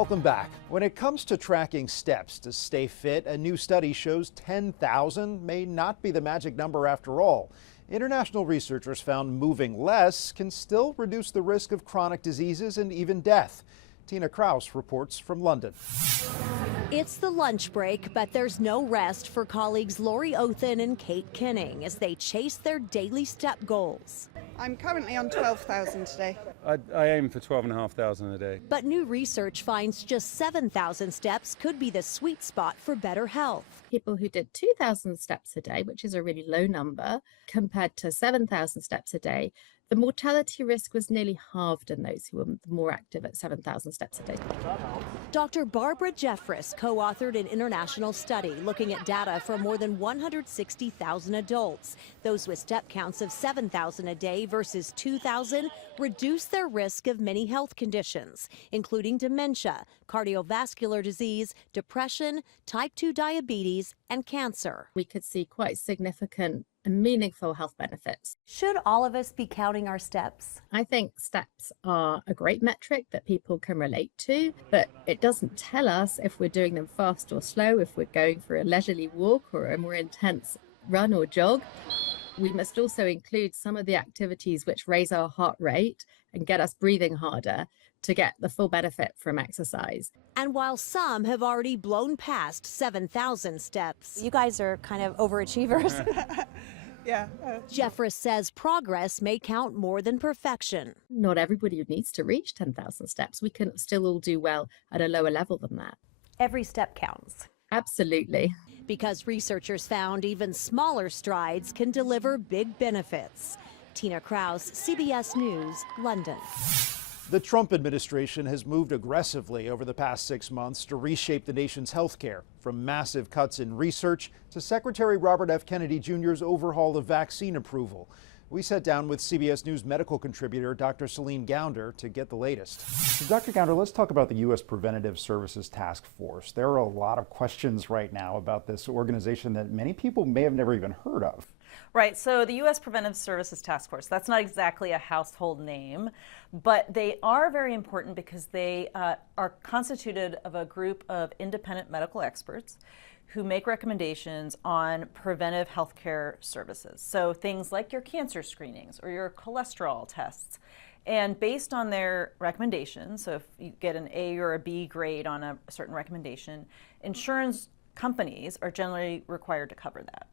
Welcome back. When it comes to tracking steps to stay fit, a new study shows 10,000 may not be the magic number after all. International researchers found moving less can still reduce the risk of chronic diseases and even death. Tina Kraus reports from London. It's the lunch break, but there's no rest for colleagues Lori Othen and Kate Kinning as they chase their daily step goals. I'm currently on 12,000 today. I aim for 12,500 a day. But new research finds just 7,000 steps could be the sweet spot for better health. People who did 2,000 steps a day, which is a really low number, compared to 7,000 steps a day, the mortality risk was nearly halved in those who were more active at 7,000 steps a day. Dr. Barbara Jeffress co-authored an international study looking at data from more than 160,000 adults. Those with step counts of 7,000 a day versus 2,000 reduce their risk of many health conditions, including dementia, cardiovascular disease, depression, type 2 diabetes, and cancer. We could see quite significant and meaningful health benefits. Should all of us be counting our steps? I think steps are a great metric that people can relate to, but it doesn't tell us if we're doing them fast or slow, if we're going for a leisurely walk or a more intense run or jog. We must also include some of the activities which raise our heart rate and get us breathing harder to get the full benefit from exercise. And while some have already blown past 7,000 steps, you guys are kind of overachievers. Yeah. Jeffress says progress may count more than perfection. Not everybody needs to reach 10,000 steps. We can still all do well at a lower level than that. Every step counts. Absolutely. Because researchers found even smaller strides can deliver big benefits. Tina Kraus, CBS News, London. The Trump administration has moved aggressively over the past 6 months to reshape the nation's health care, from massive cuts in research to Secretary Robert F. Kennedy Jr.'s overhaul of vaccine approval. We sat down with CBS News medical contributor Dr. Celine Gounder to get the latest. So Dr. Gounder, let's talk about the U.S. Preventative Services Task Force. There are a lot of questions right now about this organization that many people may have never even heard of. Right, so the U.S. Preventive Services Task Force, that's not exactly a household name, but they are very important because they are constituted of a group of independent medical experts who make recommendations on preventive healthcare services. So things like your cancer screenings or your cholesterol tests. And based on their recommendations, so if you get an A or a B grade on a certain recommendation, insurance companies are generally required to cover that.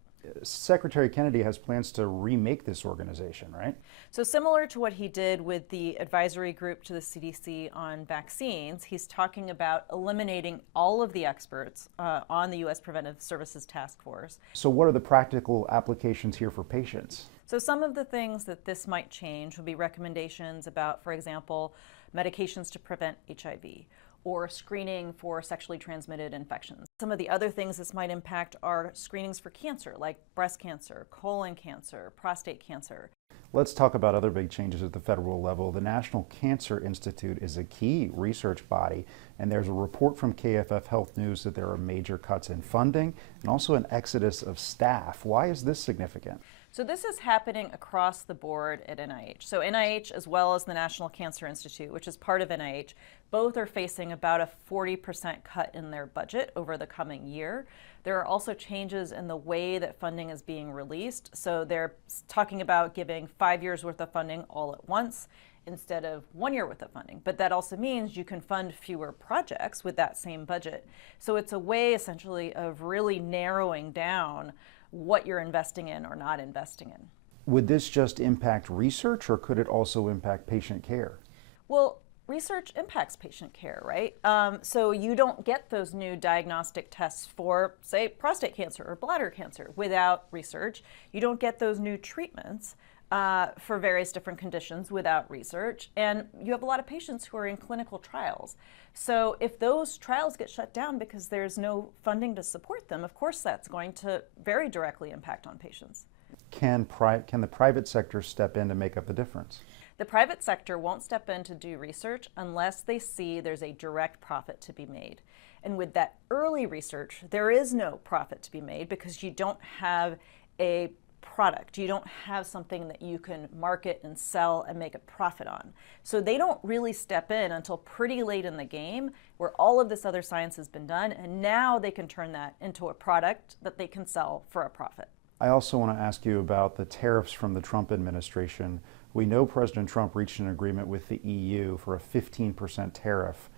Secretary Kennedy has plans to remake this organization, right? So similar to what he did with the advisory group to the CDC on vaccines, he's talking about eliminating all of the experts on the U.S. Preventive Services Task Force. So what are the practical applications here for patients? So some of the things that this might change would be recommendations about, for example, medications to prevent HIV, or screening for sexually transmitted infections. Some of the other things this might impact are screenings for cancer, like breast cancer, colon cancer, prostate cancer. Let's talk about other big changes at the federal level. The National Cancer Institute is a key research body, and there's a report from KFF Health News that there are major cuts in funding and also an exodus of staff. Why is this significant? So this is happening across the board at NIH. So NIH, as well as the National Cancer Institute, which is part of NIH, both are facing about a 40% cut in their budget over the coming year. There are also changes in the way that funding is being released. So they're talking about giving 5 years worth of funding all at once instead of 1 year worth of funding. But that also means you can fund fewer projects with that same budget. So it's a way essentially of really narrowing down what you're investing in or not investing in. Would this just impact research, or could it also impact patient care? Well, research impacts patient care, right? So you don't get those new diagnostic tests for, say, prostate cancer or bladder cancer without research. You don't get those new treatments for various different conditions without research. And you have a lot of patients who are in clinical trials. So if those trials get shut down because there's no funding to support them, of course that's going to very directly impact on patients. Can the private sector step in to make up the difference? The private sector won't step in to do research unless they see there's a direct profit to be made. And with that early research, there is no profit to be made because you don't have a product. You don't have something that you can market and sell and make a profit on. So they don't really step in until pretty late in the game, where all of this other science has been done, and now they can turn that into a product that they can sell for a profit. I also want to ask you about the tariffs from the Trump administration. We know President Trump reached an agreement with the EU for a 15% tariff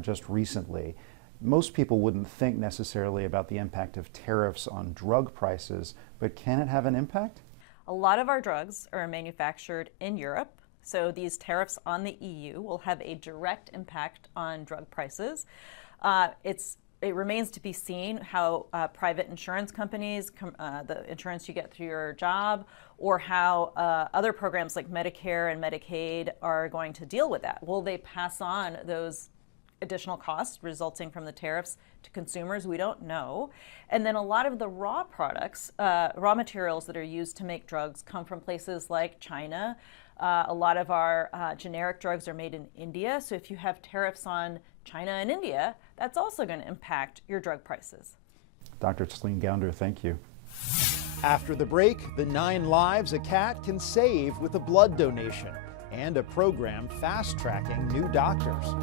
just recently. Most people wouldn't think necessarily about the impact of tariffs on drug prices, but can it have an impact? A lot of our drugs are manufactured in Europe, so these tariffs on the EU will have a direct impact on drug prices. It remains to be seen how private insurance companies, the insurance you get through your job, or how other programs like Medicare and Medicaid are going to deal with that. Will they pass on those additional costs resulting from the tariffs to consumers? We don't know. And then a lot of the raw products, raw materials that are used to make drugs come from places like China. A lot of our generic drugs are made in India. So if you have tariffs on China and India, that's also going to impact your drug prices. Dr. Celine Gounder, thank you. After the break, the 9 lives a cat can save with a blood donation and a program fast-tracking new doctors.